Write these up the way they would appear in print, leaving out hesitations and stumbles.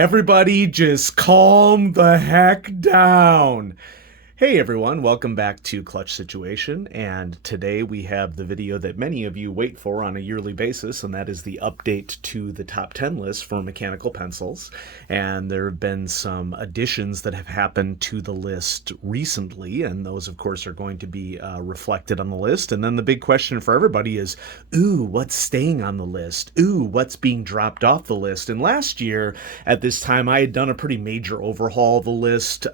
Everybody just calm the heck down. Hey everyone, welcome back to Clutch Situation, and today we have the video that many of you wait for on a yearly basis, and that is the update to the top 10 list for mechanical pencils. And there have been some additions that have happened to the list recently, and those of course are going to be reflected on the list. And then the big question for everybody is, ooh, what's staying on the list? Ooh, what's being dropped off the list? And last year at this time I had done a pretty major overhaul of the list,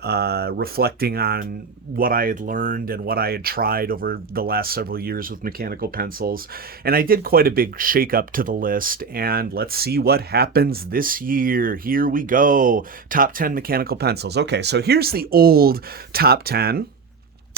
reflecting on what I had learned and what I had tried over the last several years with mechanical pencils. And I did quite a big shake-up to the list, and let's see what happens this year. Here we go. Top 10 mechanical pencils. Okay, so here's the old top 10.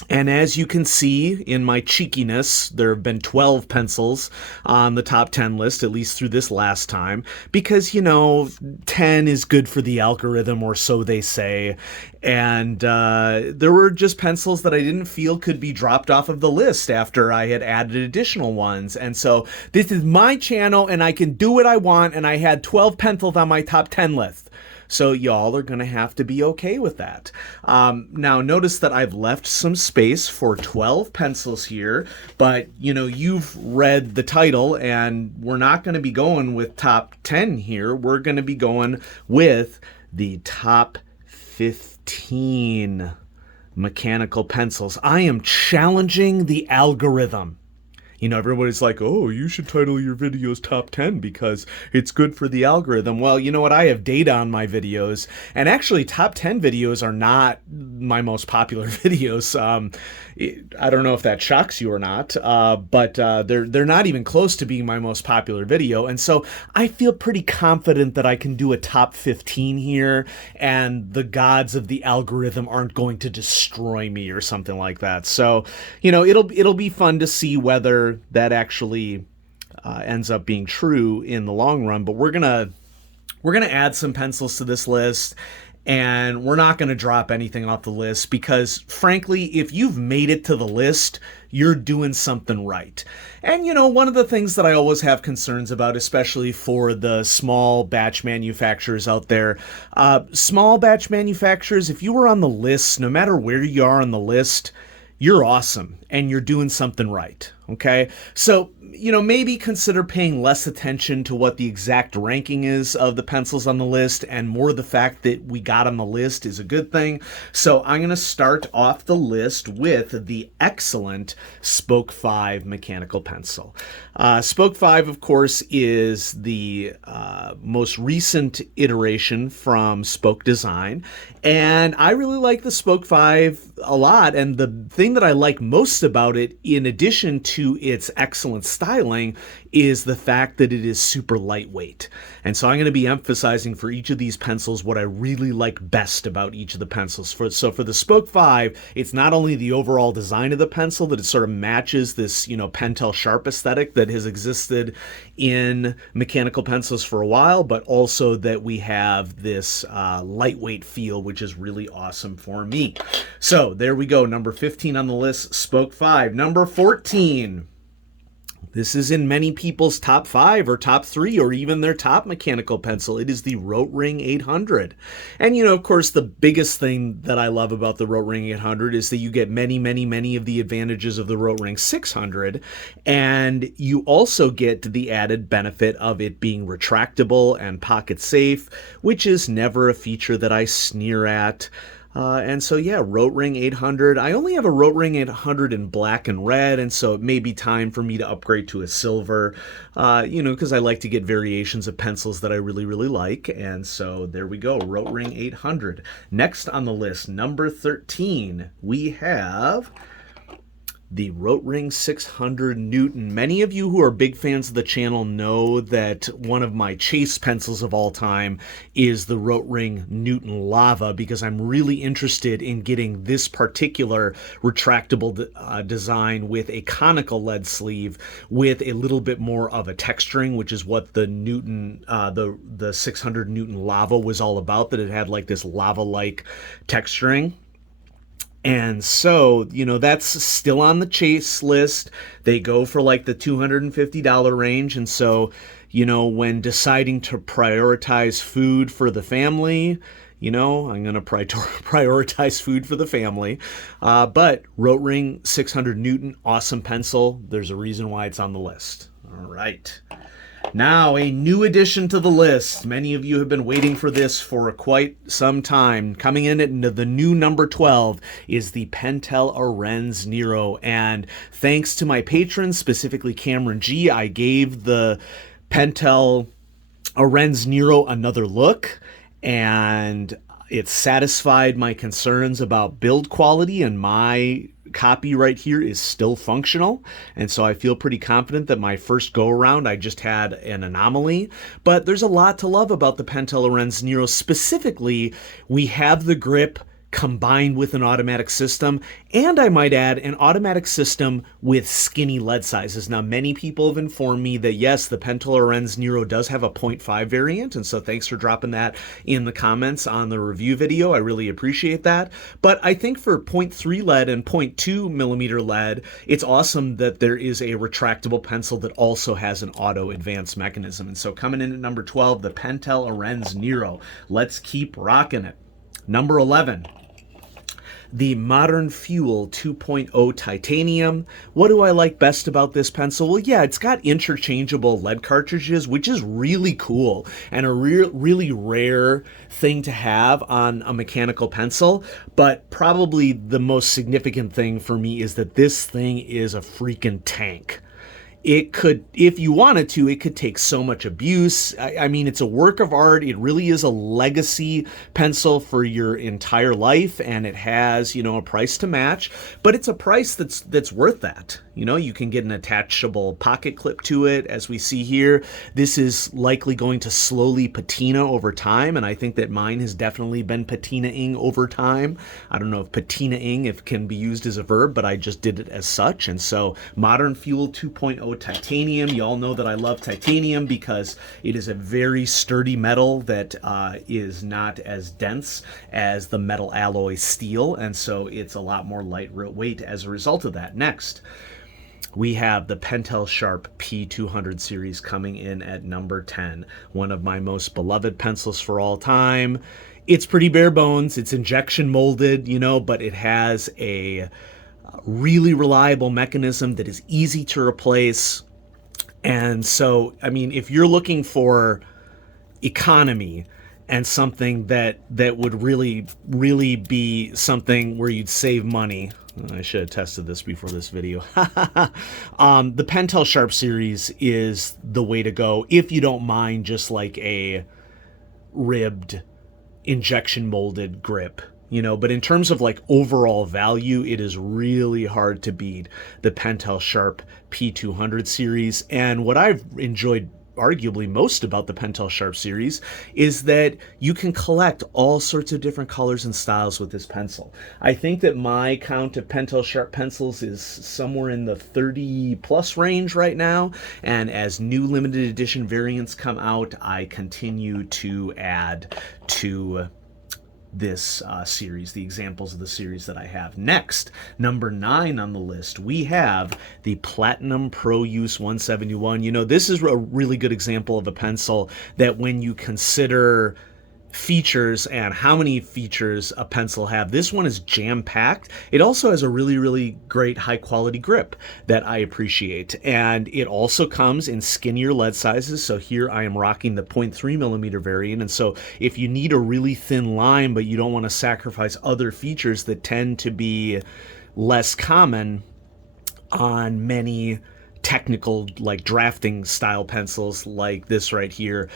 And as you can see in my cheekiness, there have been 12 pencils on the top 10 list, at least through this last time, because, 10 is good for the algorithm, or so they say. And there were just pencils that I didn't feel could be dropped off of the list after I had added additional ones. And so this is my channel, and I can do what I want, and I had 12 pencils on my top 10 list. So y'all are going to have to be okay with that. Now notice that I've left some space for 12 pencils here, but you've read the title, and we're not going to be going with top 10 here. We're going to be going with the top 15 mechanical pencils. I am challenging the algorithm. Everybody's like, oh, you should title your videos top 10 because it's good for the algorithm. Well, you know what? I have data on my videos, and actually top 10 videos are not my most popular videos. I don't know if that shocks you or not, but they're not even close to being my most popular video. And so I feel pretty confident that I can do a top 15 here, and the gods of the algorithm aren't going to destroy me or something like that. So, it'll be fun to see whether that actually ends up being true in the long run. But we're gonna add some pencils to this list, and we're not going to drop anything off the list because, frankly, if you've made it to the list, you're doing something right. And, one of the things that I always have concerns about, especially for the small batch manufacturers out there, small batch manufacturers, if you were on the list, no matter where you are on the list, you're awesome and you're doing something right. Okay, so maybe consider paying less attention to what the exact ranking is of the pencils on the list, and more the fact that we got on the list is a good thing. So I'm going to start off the list with the excellent Spoke 5 mechanical pencil. Spoke 5, of course, is the most recent iteration from Spoke Design, and I really like the Spoke 5 a lot. And the thing that I like most about it, in addition to its excellent styling, is the fact that it is super lightweight. And so I'm going to be emphasizing for each of these pencils what I really like best about each of the pencils. So for the Spoke 5, it's not only the overall design of the pencil, that it sort of matches this, Pentel sharp aesthetic that has existed in mechanical pencils for a while, but also that we have this lightweight feel, which is really awesome for me. So there we go. Number 15 on the list, Spoke 5. Number 14. This is in many people's top 5 or top 3 or even their top mechanical pencil. It is the Rotring 800. And, of course, the biggest thing that I love about the Rotring 800 is that you get many, many, many of the advantages of the Rotring 600. And you also get the added benefit of it being retractable and pocket safe, which is never a feature that I sneer at. And so, yeah, Rotring 800. I only have a Rotring 800 in black and red, and so it may be time for me to upgrade to a silver, because I like to get variations of pencils that I really, really like. And so there we go, Rotring 800. Next on the list, number 13, we have the Rotring 600 Newton. Many of you who are big fans of the channel know that one of my chase pencils of all time is the Rotring Newton Lava, because I'm really interested in getting this particular retractable design with a conical lead sleeve with a little bit more of a texturing, which is what the Newton, the 600 Newton Lava was all about, that it had like this lava-like texturing. And so, that's still on the chase list. They go for like the $250 range. And so, you know, when deciding to prioritize food for the family, you know, I'm going to prioritize food for the family. But Rotring 600 Newton, awesome pencil. There's a reason why it's on the list. All right. Now, a new addition to the list. Many of you have been waiting for this for quite some time. Coming in at the new number 12 is the Pentel Arens Nero. And thanks to my patrons, specifically Cameron G, I gave the Pentel Arens Nero another look, and it satisfied my concerns about build quality, and my copy right here is still functional. And so I feel pretty confident that my first go around I just had an anomaly. But there's a lot to love about the Pentel Arens Nero. Specifically, we have the grip combined with an automatic system, and I might add an automatic system with skinny lead sizes. Now, many people have informed me that yes, the Pentel Arens Nero does have a 0.5 variant, and so thanks for dropping that in the comments on the review video. I really appreciate that. But I think for 0.3 lead and 0.2 millimeter lead, it's awesome that there is a retractable pencil that also has an auto advance mechanism. And so coming in at number 12, the Pentel Arens Nero. Let's keep rocking it. Number 11. The Modern Fuel 2.0 Titanium. What do I like best about this pencil? Well, yeah, it's got interchangeable lead cartridges, which is really cool and a really rare thing to have on a mechanical pencil. But probably the most significant thing for me is that this thing is a freaking tank. It could, if you wanted to, it could take so much abuse. I mean, it's a work of art. It really is a legacy pencil for your entire life, and it has, you know, a price to match, but it's a price that's worth that. You know, you can get an attachable pocket clip to it, as we see here. This is likely going to slowly patina over time, and I think that mine has definitely been patinaing over time. I don't know if patinaing if can be used as a verb, but I just did it as such. And so Modern Fuel 2.0 Titanium. You all know that I love titanium because it is a very sturdy metal that is not as dense as the metal alloy steel, and so it's a lot more lightweight as a result of that. Next, we have the Pentel Sharp P200 series coming in at number 10, one of my most beloved pencils for all time. It's pretty bare bones. It's injection molded, you know, but it has a really reliable mechanism that is easy to replace. And so, I mean, if you're looking for economy and something that would really be something where you'd save money, I should have tested this before this video. The Pentel Sharp series is the way to go if you don't mind just like a ribbed injection molded grip, you know. But in terms of like overall value, it is really hard to beat the Pentel Sharp P200 series. And what I've enjoyed arguably most about the Pentel Sharp series is that you can collect all sorts of different colors and styles with this pencil. I think that my count of Pentel Sharp pencils is somewhere in the 30 plus range right now, and as new limited edition variants come out, I continue to add to this series, the examples of the series that I have. Next, number 9 on the list, we have the Platinum Pro Use 171. You know, this is a really good example of a pencil that when you consider features and how many features a pencil have, this one is jam-packed. It also has a really great high-quality grip that I appreciate, and it also comes in skinnier lead sizes. So here I am rocking the 0.3 millimeter variant, and so if you need a really thin line but you don't want to sacrifice other features that tend to be less common on many technical like drafting style pencils like this right here,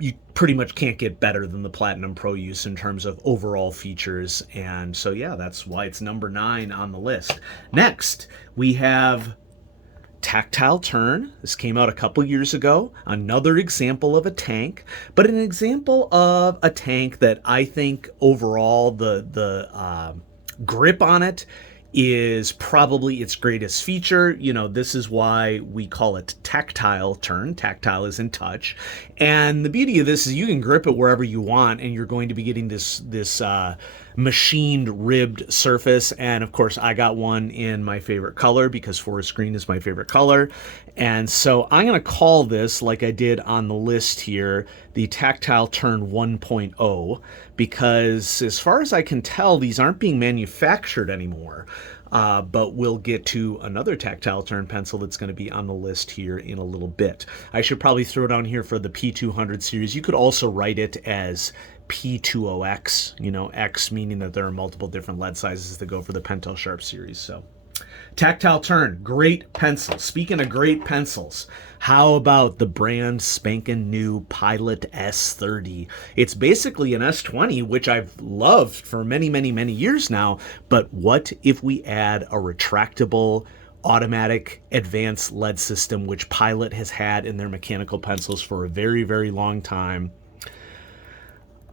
you pretty much can't get better than the Platinum Pro Use in terms of overall features. And so yeah, that's why it's number 9 on the list. Next, we have Tactile Turn. This came out a couple years ago. Another example of a tank, but an example of a tank that I think overall the grip on it is probably its greatest feature. You know, this is why we call it Tactile Turn. Tactile is in touch. And the beauty of this is you can grip it wherever you want, and you're going to be getting this machined ribbed surface. And of course, I got one in my favorite color because forest green is my favorite color. And so I'm going to call this, like I did on the list here, the Tactile Turn 1.0, because as far as I can tell, these aren't being manufactured anymore. But we'll get to another Tactile Turn pencil that's going to be on the list here in a little bit. I should probably throw it on here for the P200 series. You could also write it as P20X, X meaning that there are multiple different lead sizes that go for the Pentel Sharp series. So Tactile Turn, great pencil. Speaking of great pencils, how about the brand spanking new Pilot S30? It's basically an S20, which I've loved for many, many, many years now. But what if we add a retractable automatic advanced lead system, which Pilot has had in their mechanical pencils for a very, very long time?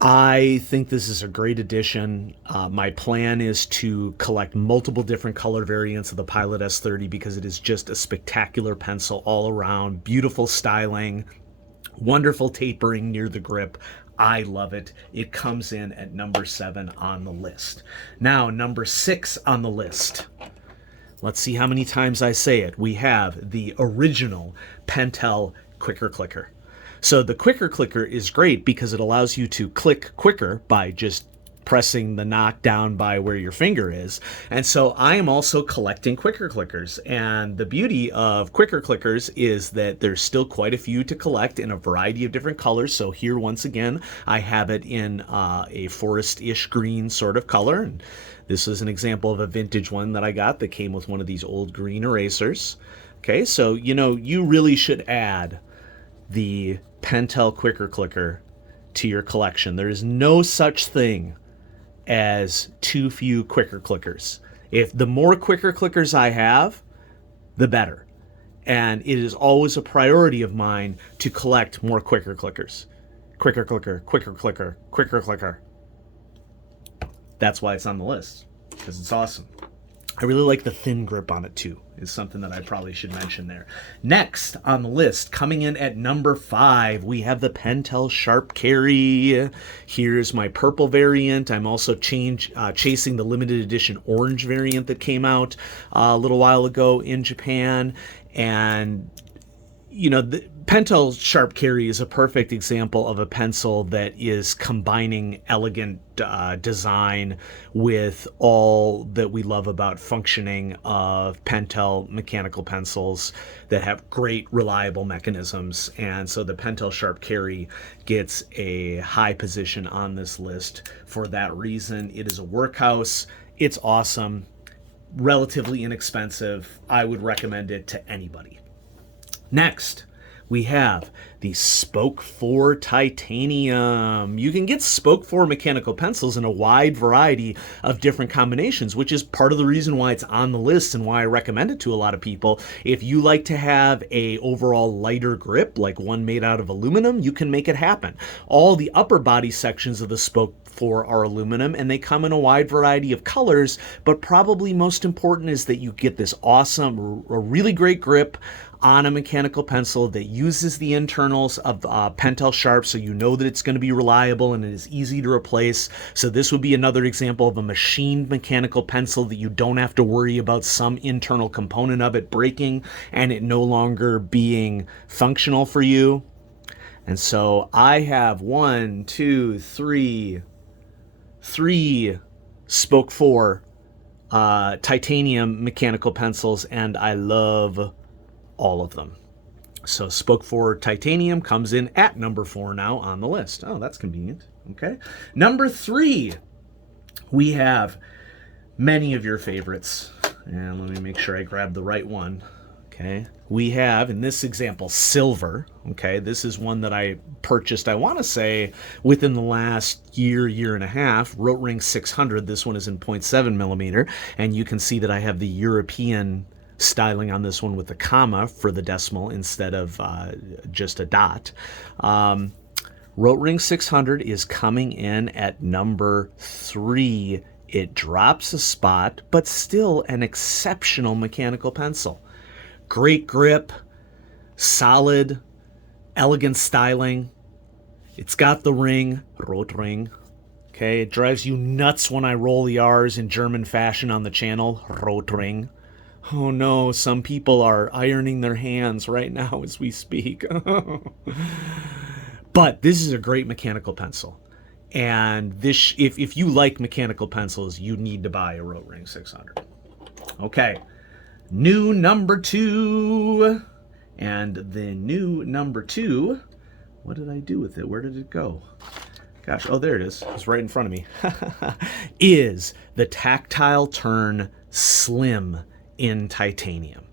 I think this is a great addition. My plan is to collect multiple different color variants of the Pilot S30 because it is just a spectacular pencil all around. Beautiful styling, wonderful tapering near the grip. I love it. It comes in at number 7 on the list. Now, number 6 on the list. Let's see how many times I say it. We have the original Pentel Quicker Clicker. So the Quicker Clicker is great because it allows you to click quicker by just pressing the knock down by where your finger is. And so I am also collecting Quicker Clickers. And the beauty of Quicker Clickers is that there's still quite a few to collect in a variety of different colors. So here, once again, I have it in a forest-ish green sort of color. And this is an example of a vintage one that I got that came with one of these old green erasers. Okay, so, you really should add the Pentel Quicker Clicker to your collection. There is no such thing as too few Quicker Clickers. If the more Quicker Clickers I have, the better. And it is always a priority of mine to collect more Quicker Clickers. Quicker Clicker, Quicker Clicker, Quicker Clicker. That's why it's on the list, because it's awesome. I really like the thin grip on it too, is something that I probably should mention there. Next on the list, coming in at number 5, we have the Pentel Sharp Carry. Here's my purple variant. I'm also chasing the limited edition orange variant that came out a little while ago in Japan. And the Pentel Sharp Carry is a perfect example of a pencil that is combining elegant design with all that we love about functioning of Pentel mechanical pencils that have great reliable mechanisms. And so the Pentel Sharp Carry gets a high position on this list for that reason. It is a workhorse. It's awesome, relatively inexpensive. I would recommend it to anybody. Next, we have the Spoke 4 Titanium. You can get Spoke 4 mechanical pencils in a wide variety of different combinations, which is part of the reason why it's on the list and why I recommend it to a lot of people. If you like to have a overall lighter grip, like one made out of aluminum, you can make it happen. All the upper body sections of the Spoke 4 are aluminum, and they come in a wide variety of colors, but probably most important is that you get this awesome, a really great grip on a mechanical pencil that uses the internals of Pentel Sharp, so you know that it's going to be reliable and it is easy to replace. So this would be another example of a machined mechanical pencil that you don't have to worry about some internal component of it breaking and it no longer being functional for you. And so I have three Spoke 4 titanium mechanical pencils, and I love all of them. So Spoke 4 Titanium comes in at number 4 now on the list. Oh, that's convenient. Okay. Number 3, we have many of your favorites. And let me make sure I grab the right one. Okay. We have, in this example, silver. Okay. This is one that I purchased, I want to say, within the last year and a half. Rotring 600. This one is in 0.7 millimeter. And you can see that I have the European styling on this one with a comma for the decimal instead of just a dot. Rotring 600 is coming in at number 3. It drops a spot, but still an exceptional mechanical pencil. Great grip, solid, elegant styling. It's got the ring, Rotring. It drives you nuts when I roll the R's in German fashion on the channel, Rotring. Oh no, some people are ironing their hands right now as we speak. But this is a great mechanical pencil. And this, if you like mechanical pencils, you need to buy a Rotring 600. Okay, new number 2. And the new number 2, what did I do with it? Where did it go? Gosh, oh, there it is. It's right in front of me. Is the Tactile Turn Slim in titanium.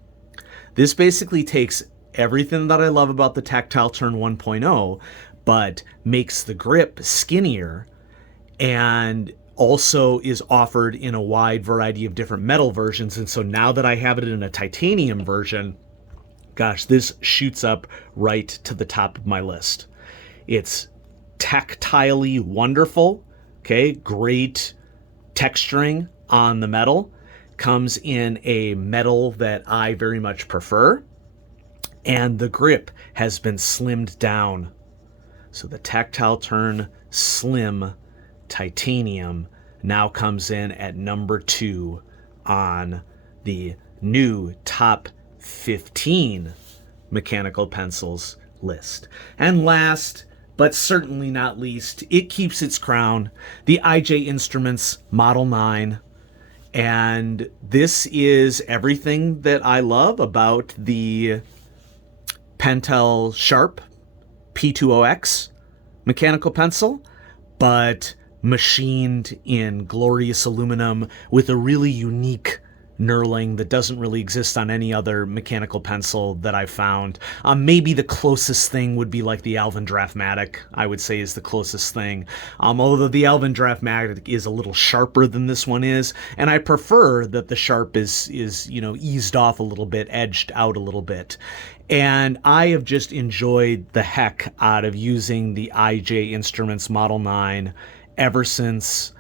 This basically takes everything that I love about the Tactile Turn 1.0, but makes the grip skinnier and also is offered in a wide variety of different metal versions. And so now that I have it in a titanium version, gosh, this shoots up right to the top of my list. It's tactilely wonderful. Okay, great texturing on the metal. Comes in a metal that I very much prefer. And the grip has been slimmed down. So the Tactile Turn Slim Titanium now comes in at number 2 on the new top 15 mechanical pencils list. And last, but certainly not least, it keeps its crown, the IJ Instruments Model 9. And this is everything that I love about the Pentel Sharp P200 mechanical pencil, but machined in glorious aluminum with a really unique knurling that doesn't really exist on any other mechanical pencil that I've found. Maybe the closest thing would be like the Alvin Draftmatic, I would say is the closest thing. Although the Alvin Draftmatic is a little sharper than this one is, and I prefer that the sharp is eased off a little bit, edged out a little bit. And I have just enjoyed the heck out of using the IJ Instruments Model 9 ever since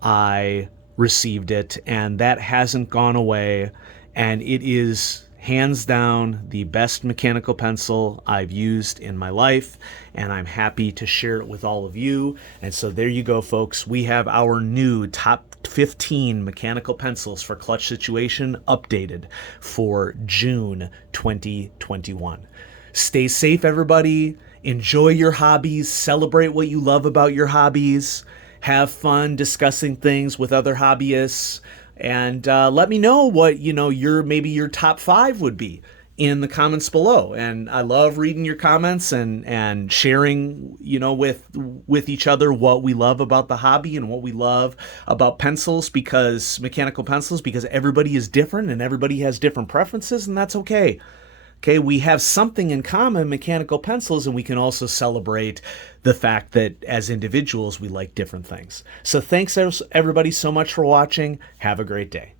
I received it, and that hasn't gone away, and it is hands down the best mechanical pencil I've used in my life, and I'm happy to share it with all of you. And so there you go, folks. We have our new top 15 mechanical pencils for Clutch Situation updated for June 2021. Stay safe, everybody. Enjoy your hobbies. Celebrate what you love about your hobbies. Have fun discussing things with other hobbyists, and let me know what your top 5 would be in the comments below. And I love reading your comments and sharing with each other what we love about the hobby and what we love about pencils, because mechanical pencils, because everybody is different and everybody has different preferences, and that's okay. Okay, we have something in common, mechanical pencils, and we can also celebrate the fact that as individuals, we like different things. So thanks everybody so much for watching. Have a great day.